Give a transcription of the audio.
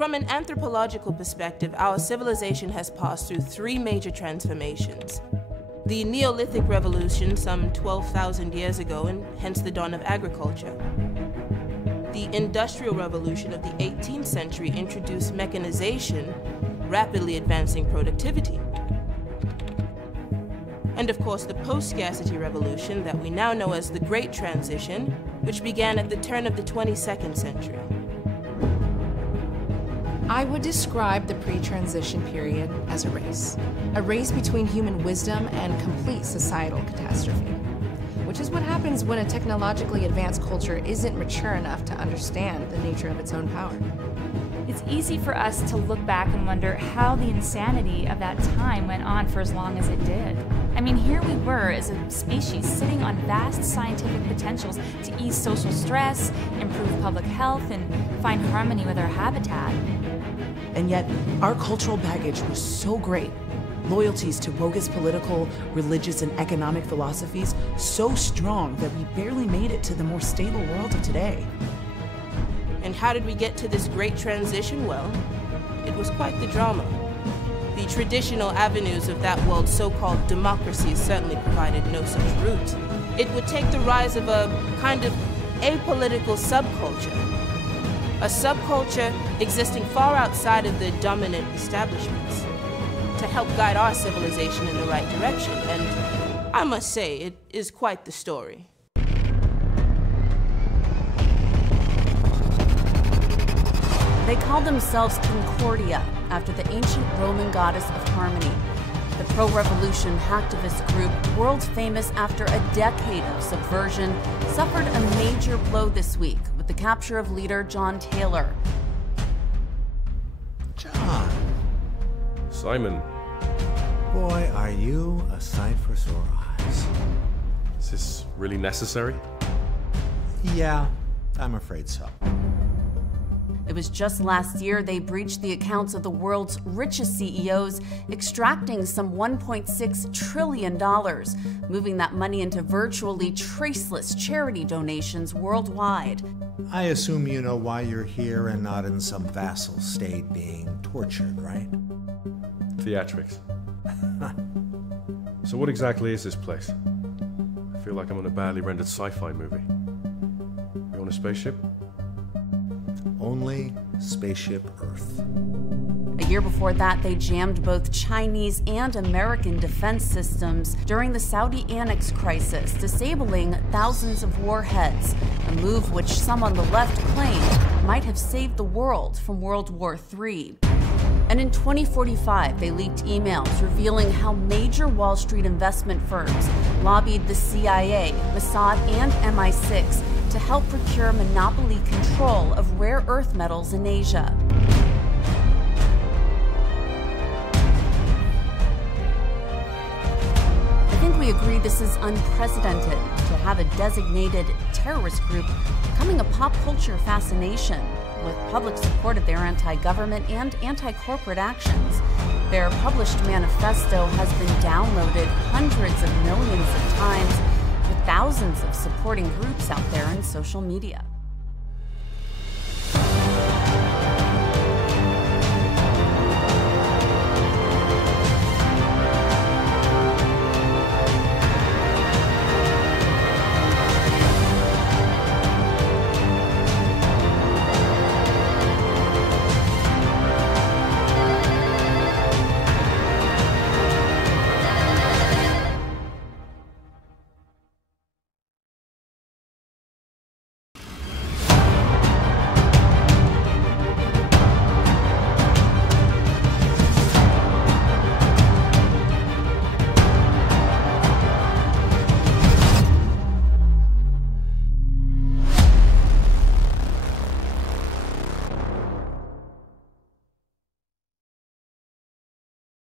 From an anthropological perspective, our civilization has passed through three major transformations. The Neolithic Revolution some 12,000 years ago, and hence the dawn of agriculture. The Industrial Revolution of the 18th century introduced mechanization, rapidly advancing productivity. And of course, the post-scarcity revolution that we now know as the Great Transition, which began at the turn of the 22nd century. I would describe the pre-transition period as a race between human wisdom and complete societal catastrophe, which is what happens when a technologically advanced culture isn't mature enough to understand the nature of its own power. It's easy for us to look back and wonder how the insanity of that time went on for as long as it did. I mean, here we were as a species sitting on vast scientific potentials to ease social stress, improve public health, and find harmony with our habitat. And yet, our cultural baggage was so great, loyalties to bogus political, religious, and economic philosophies so strong that we barely made it to the more stable world of today. And how did we get to this great transition? Well, it was quite the drama. The traditional avenues of that world's so-called democracy certainly provided no such route. It would take the rise of a kind of apolitical subculture. A subculture existing far outside of the dominant establishments to help guide our civilization in the right direction. And I must say, it is quite the story. They called themselves Concordia, after the ancient Roman goddess of harmony. The pro-revolution hacktivist group, world famous after a decade of subversion, suffered a major blow this week with the capture of leader John Taylor. John. Simon. Boy, are you a sight for sore eyes. Is this really necessary? Yeah, I'm afraid so. It was just last year they breached the accounts of the world's richest CEOs, extracting some $1.6 trillion, moving that money into virtually traceless charity donations worldwide. I assume you know why you're here and not in some vassal state being tortured, right? Theatrics. So what exactly is this place? I feel like I'm in a badly rendered sci-fi movie. You on a spaceship? Only Spaceship Earth. A year before that, they jammed both Chinese and American defense systems during the Saudi annex crisis, disabling thousands of warheads, a move which some on the left claimed might have saved the world from World War III. And in 2045, they leaked emails revealing how major Wall Street investment firms lobbied the CIA, Mossad, and MI6 to help procure monopoly control of rare earth metals in Asia. I think we agree this is unprecedented to have a designated terrorist group becoming a pop culture fascination with public support of their anti-government and anti-corporate actions. Their published manifesto has been downloaded hundreds of millions of times, with thousands of supporting groups out there in social media.